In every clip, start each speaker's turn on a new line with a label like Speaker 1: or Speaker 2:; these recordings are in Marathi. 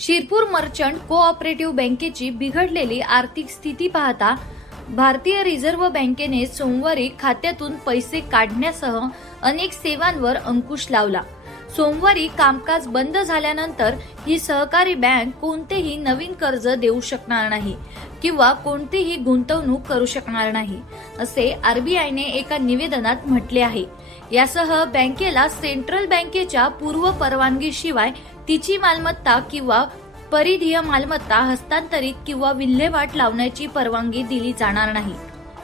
Speaker 1: शिरपूर मर्चंट कोऑपरेटिव्ह बँकेची बिघडलेली आर्थिक स्थिती पाहता भारतीय रिझर्व्ह बँकेने सोमवारी खात्यातून पैसे काढण्यासह अनेक सेवांवर अंकुश लावला. सोमवारी कामकाज बंद झाल्यानंतर ही सहकारी बँक कोणतेही नवीन कर्ज देऊ शकणार नाही किंवा कोणतीही गुंतवणूक करू शकणार नाही असे आरबीआयने एका निवेदनात म्हटले आहे. यासह बँकेला सेंट्रल बँकेच्या पूर्व परवानगीशिवाय तिची मालमत्ता किंवा परिधीय मालमत्ता हस्तांतरित किंवा विल्हेवाट लावण्याची परवानगी दिली जाणार नाही.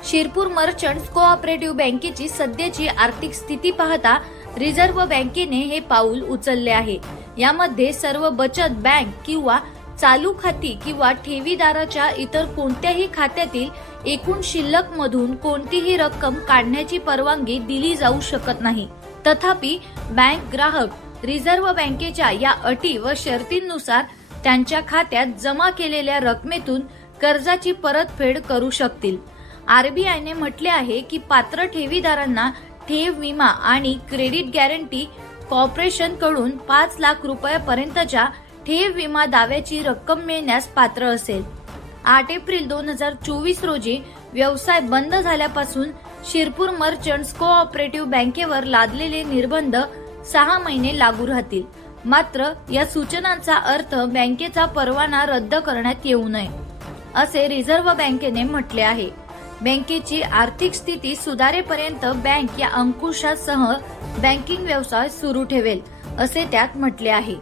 Speaker 1: शिरपूर मर्चंट्स कोऑपरेटिव्ह बँकेची सध्याची आर्थिक स्थिती पाहता रिझर्व्ह बँकेने हे पाऊल उचलले आहे. यामध्ये सर्व बचत बँक किंवा चालू खाती किंवा ठेवीदाराच्या इतर कोणत्याही खात्यातील एकूण शिल्लक मधून कोणतीही रक्कम काढण्याची परवानगी दिली जाऊ शकत नाही. तथापि बँक ग्राहक रिझर्व्ह बँकेच्या या अटी व शर्तींनुसार त्यांच्या खात्यात जमा केलेल्या रकमेतून कर्जाची परतफेड करू शकतील. आरबीआयने म्हटले आहे की पात्र ठेवीदारांना ठेव विमा आणि क्रेडिट गॅरंटी कॉर्पोरेशनकडून पाच लाख रुपयापर्यंतच्या ठेव विमा दाव्याची रक्कम मिळण्यास पात्र असेल. आठ एप्रिल दोन हजार चोवीस रोजी व्यवसाय बंद झाल्यापासून शिरपूर मर्चंट्स कोऑपरेटिव्ह बँकेवर लादलेले निर्बंध सहा महिने लागू राहतील. मात्र या सूचनांचा अर्थ बँकेचा परवाना रद्द करण्यात येऊ नये असे रिझर्व्ह बँकेने म्हटले आहे. बँकेची आर्थिक स्थिती सुधारेपर्यंत बँक या अंकुशासह बँकिंग व्यवसाय सुरू ठेवेल असे त्यात म्हटले आहे.